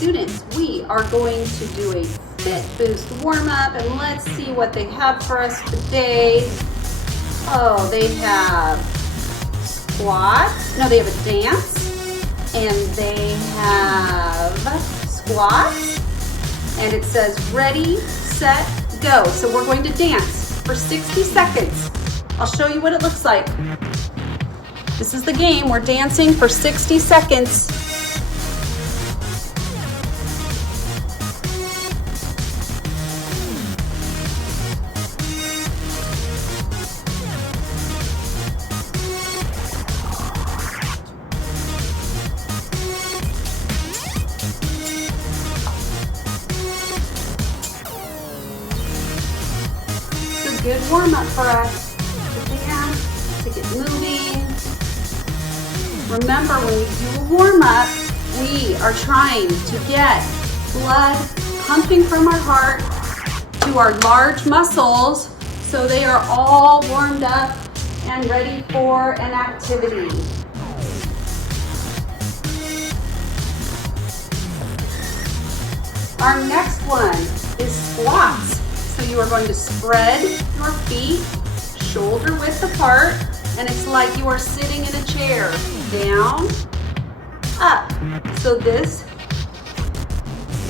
students, we are going to do a fit boost warm up, and let's see what they have for us today. Oh, they have squats. No, they have a dance, and they have squats, and it says ready, set, go. So we're going to dance for 60 seconds. I'll show you what it looks like. This is the game. We're dancing for 60 seconds. It's a good warm-up for us to dance, to get moving. Remember, when we do a warm-up, we are trying to get blood pumping from our heart to our large muscles so they are all warmed up and ready for an activity. Our next one is squats. So you are going to spread your feet shoulder width apart, and it's like you are sitting in a chair. Down, up. So this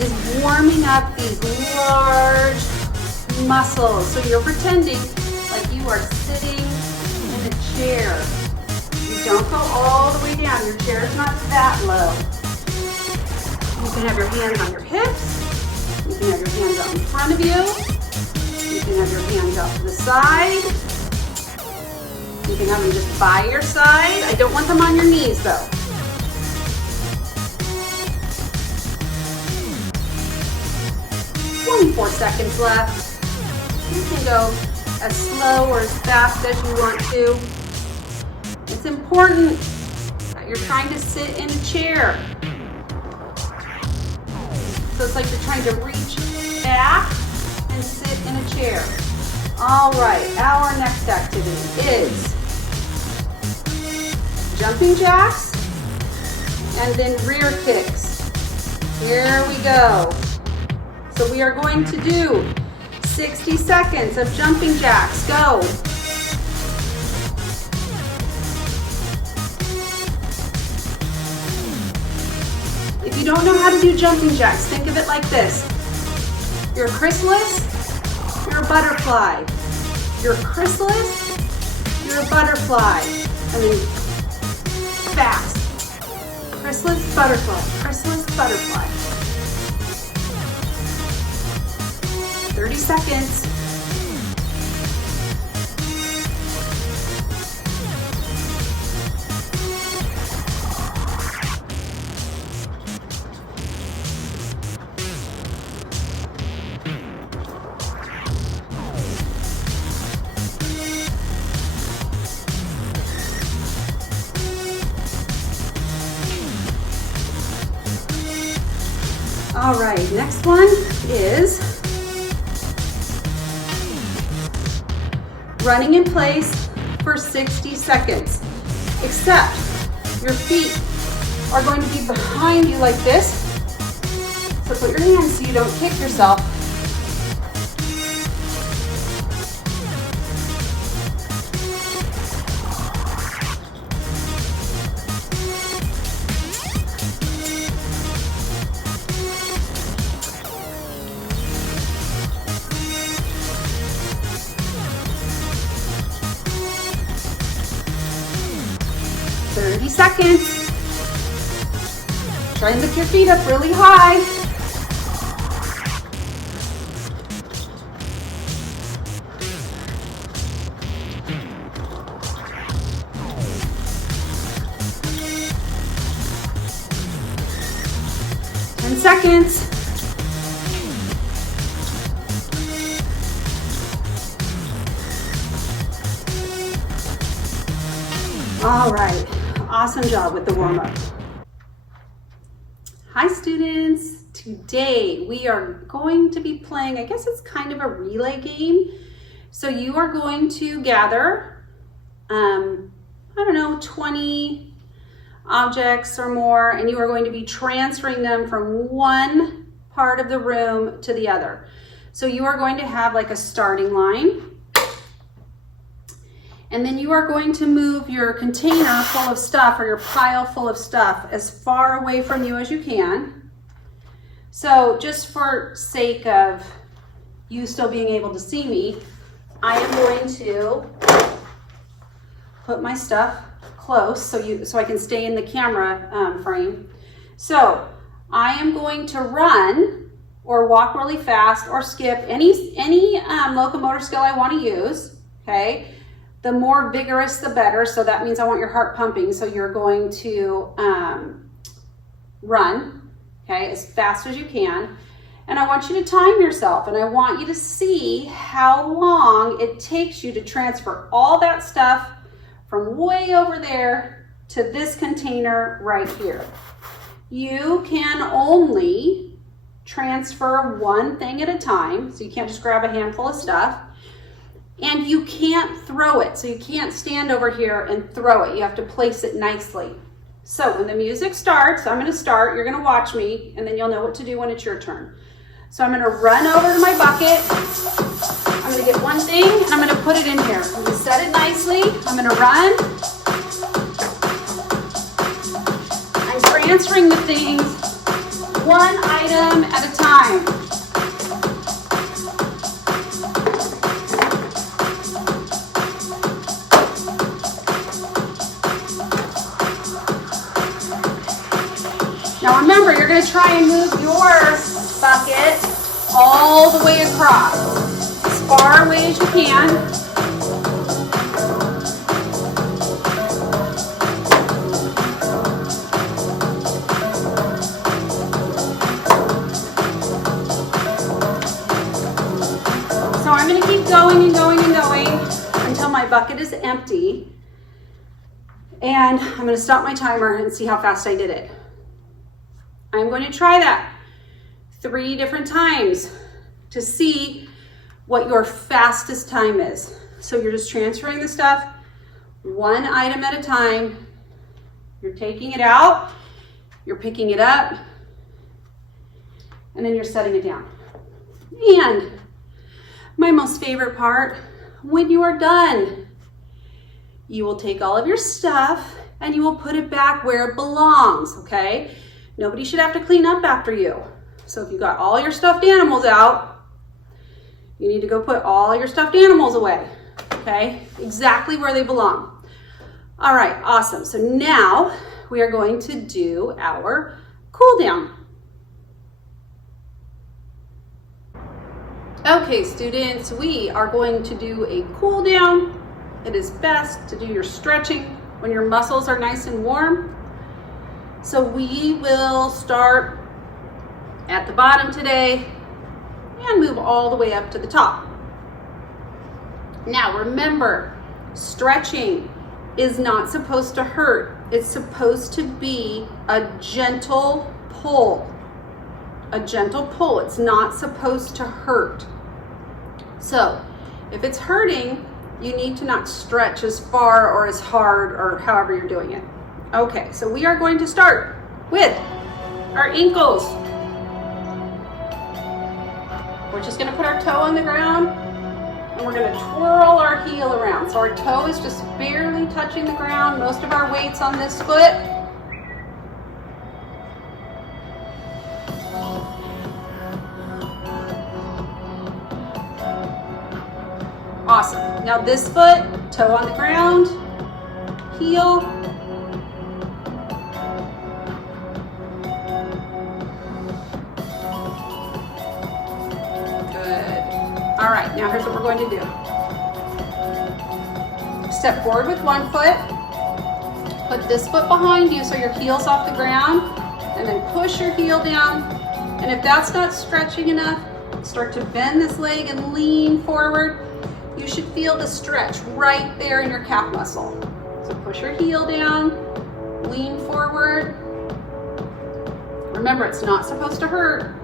is warming up these large muscles. So you're pretending like you are sitting in a chair. You don't go all the way down. Your chair is not that low. You can have your hands on your hips. You can have your hands out in front of you. You can have your hands out to the side. You can have them just by your side. I don't want them on your knees though. "24 seconds left. You can go as slow or as fast as you want to. It's important that you're trying to sit in a chair. So it's like you're trying to reach back and sit in a chair. All right, our next activity is jumping jacks and then rear kicks. Here we go. So we are going to do 60 seconds of jumping jacks. Go. If you don't know how to do jumping jacks, think of it like this. You're a chrysalis, you're a butterfly. You're a chrysalis, you're a butterfly. And then fast. Chrysalis, butterfly, chrysalis, butterfly. 30 seconds. All right, next one is running in place for 60 seconds, except your feet are going to be behind you like this. So put your hands so you don't kick yourself. Seconds. Try and lift your feet up really high. Seconds. All right, awesome job with the warm-up. Hi students, today we are going to be playing, I guess it's kind of a relay game. So you are going to gather, I don't know, 20 objects or more, and you are going to be transferring them from one part of the room to the other. So you are going to have like a starting line, and then you are going to move your container full of stuff or your pile full of stuff as far away from you as you can. So just for sake of you still being able to see me, I am going to put my stuff close so I can stay in the camera frame. So I am going to run or walk really fast or skip any locomotor skill I want to use, okay? The more vigorous, the better. So that means I want your heart pumping. So you're going to run, okay, as fast as you can. And I want you to time yourself, and I want you to see how long it takes you to transfer all that stuff from way over there to this container right here. You can only transfer one thing at a time, so you can't just grab a handful of stuff. And you can't throw it, so you can't stand over here and throw it. You have to place it nicely. So when the music starts, I'm gonna start, you're gonna watch me, and then you'll know what to do when it's your turn. So I'm gonna run over to my bucket. I'm gonna get one thing, and I'm gonna put it in here. I'm gonna set it nicely. I'm gonna run. I'm transferring the things one item at a time. Now remember, you're going to try and move your bucket all the way across, as far away as you can. So I'm going to keep going and going and going until my bucket is empty. And I'm going to stop my timer and see how fast I did it. I'm going to try that 3 different times to see what your fastest time is. So you're just transferring the stuff one item at a time. You're taking it out, you're picking it up, and then you're setting it down. And my most favorite part, when you are done, you will take all of your stuff and you will put it back where it belongs, okay? Nobody should have to clean up after you. So if you got all your stuffed animals out, you need to go put all your stuffed animals away, okay? Exactly where they belong. All right, awesome. So now we are going to do our cool down. Okay, students, we are going to do a cool down. It is best to do your stretching when your muscles are nice and warm. So we will start at the bottom today and move all the way up to the top. Now remember, stretching is not supposed to hurt. It's supposed to be a gentle pull. A gentle pull. It's not supposed to hurt. So if it's hurting, you need to not stretch as far or as hard or however you're doing it. Okay, so we are going to start with our ankles. We're just gonna put our toe on the ground and we're gonna twirl our heel around. So our toe is just barely touching the ground. Most of our weight's on this foot. Awesome. Now this foot, toe on the ground, heel. All right, now here's what we're going to do. Step forward with one foot, put this foot behind you so your heel's off the ground, and then push your heel down. And if that's not stretching enough, start to bend this leg and lean forward. You should feel the stretch right there in your calf muscle. So push your heel down, lean forward. Remember, it's not supposed to hurt.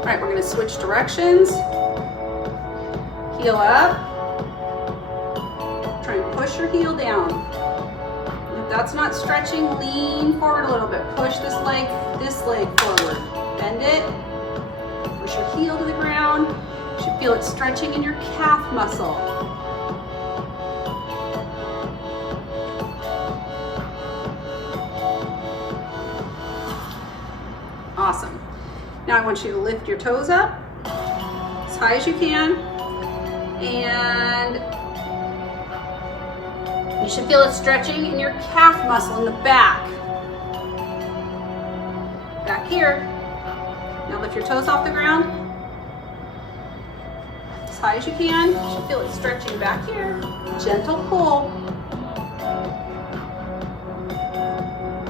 All right, we're gonna switch directions. Heel up. push your heel down. If that's not stretching, lean forward a little bit. Push this leg forward. Bend it. Push your heel to the ground. You should feel it stretching in your calf muscle. Awesome. Now I want you to lift your toes up as high as you can, and you should feel it stretching in your calf muscle in the back. Back here. Now lift your toes off the ground as high as you can. You should feel it stretching back here. Gentle pull.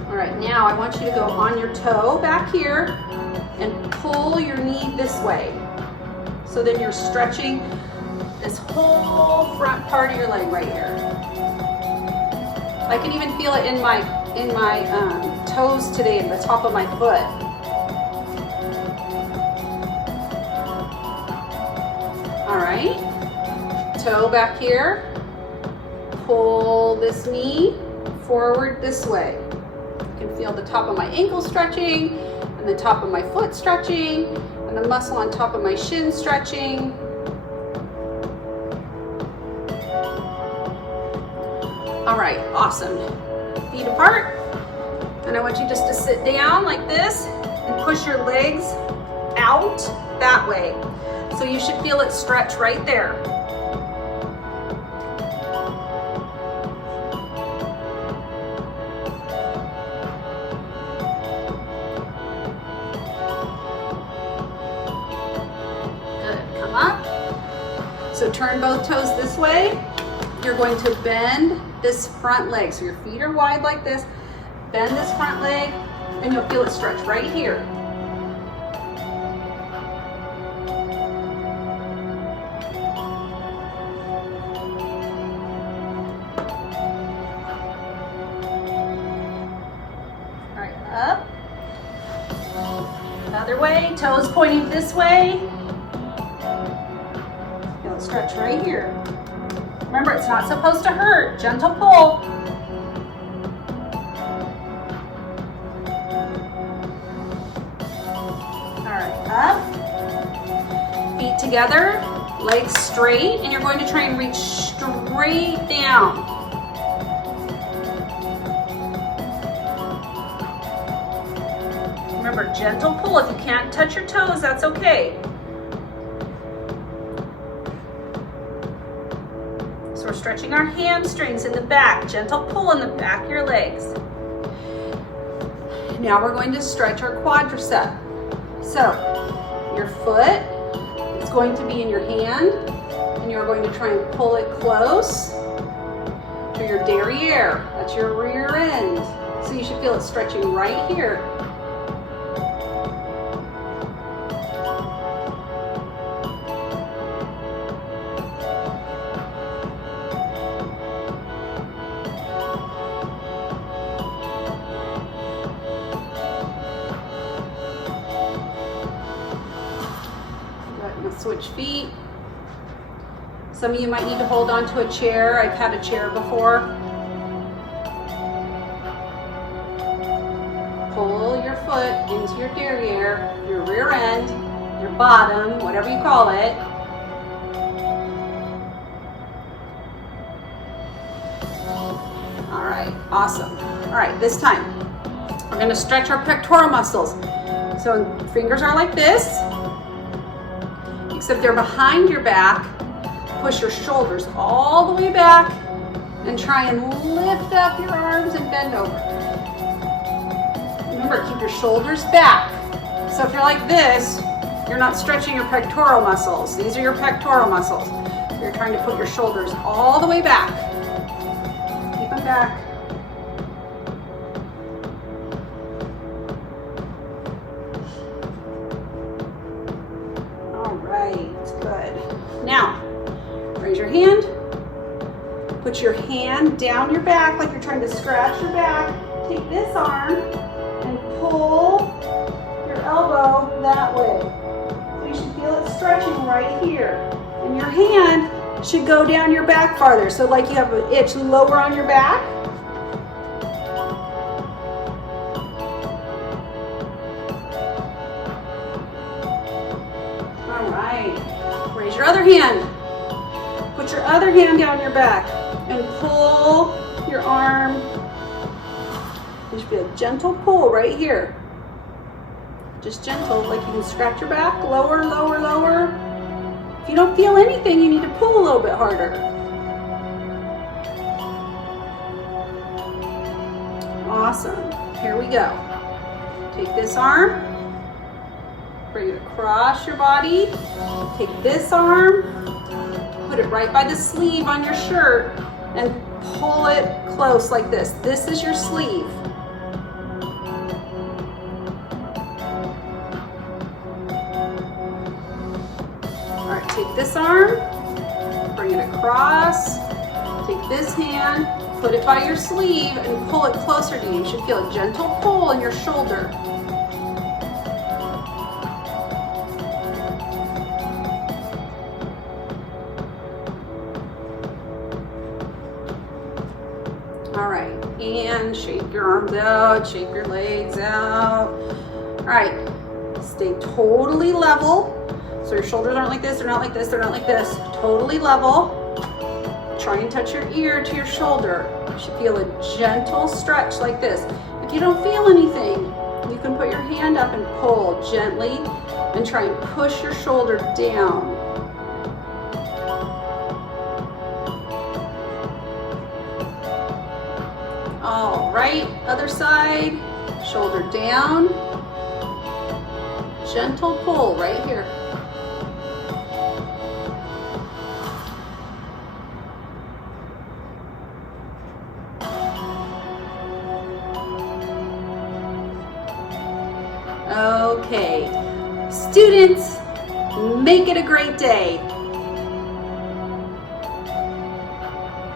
All right, now I want you to go on your toe back here and pull your knee this way. So then you're stretching this whole front part of your leg right here. I can even feel it in my toes today, in the top of my foot. All right, toe back here. Pull this knee forward this way. You can feel the top of my ankle stretching, and the top of my foot stretching, and the muscle on top of my shin stretching. All right, awesome. Feet apart. And I want you just to sit down like this and push your legs out that way. So you should feel it stretch right there. Good, come up. So turn both toes this way. You're going to bend this front leg. So your feet are wide like this. Bend this front leg, and you'll feel it stretch right here. All right, up. Other way, toes pointing this way. Feel it stretch right here. Remember, it's not supposed to hurt. Gentle pull. All right, up. Feet together, legs straight, and you're going to try and reach straight down. Remember, gentle pull. If you can't touch your toes, that's okay. So we're stretching our hamstrings in the back. Gentle pull in the back of your legs. Now we're going to stretch our quadricep. So your foot is going to be in your hand, and you're going to try and pull it close to your derriere. That's your rear end. So you should feel it stretching right here. Switch feet. Some of you might need to hold on to a chair. I've had a chair before. Pull your foot into your derriere, your rear end, your bottom, whatever you call it. All right, awesome. All right, this time we're going to stretch our pectoral muscles. So fingers are like this, except they're behind your back. Push your shoulders all the way back and try and lift up your arms and bend over. Remember, keep your shoulders back. So if you're like this, you're not stretching your pectoral muscles. These are your pectoral muscles. You're trying to put your shoulders all the way back. Keep them back. Good. Now, raise your hand. Put your hand down your back like you're trying to scratch your back. Take this arm and pull your elbow that way. So you should feel it stretching right here. And your hand should go down your back farther. So like you have an itch lower on your back. All right. Raise your other hand. Put your other hand down your back and pull your arm. There should be a gentle pull right here. Just gentle, like you can scratch your back, lower, lower, lower. If you don't feel anything, you need to pull a little bit harder. Awesome. Here we go. Take this arm, bring it across your body. Take this arm, put it right by the sleeve on your shirt, and pull it close like this. This is your sleeve. Take this arm, bring it across, take this hand, put it by your sleeve and pull it closer to you. You should feel a gentle pull in your shoulder. All right, and shake your arms out, shake your legs out. All right, stay totally level. So your shoulders aren't like this, they're not like this, they're not like this. Totally level. Try and touch your ear to your shoulder. You should feel a gentle stretch like this. If you don't feel anything, you can put your hand up and pull gently and try and push your shoulder down. All right, other side, shoulder down. Gentle pull right here. Okay, students, make it a great day.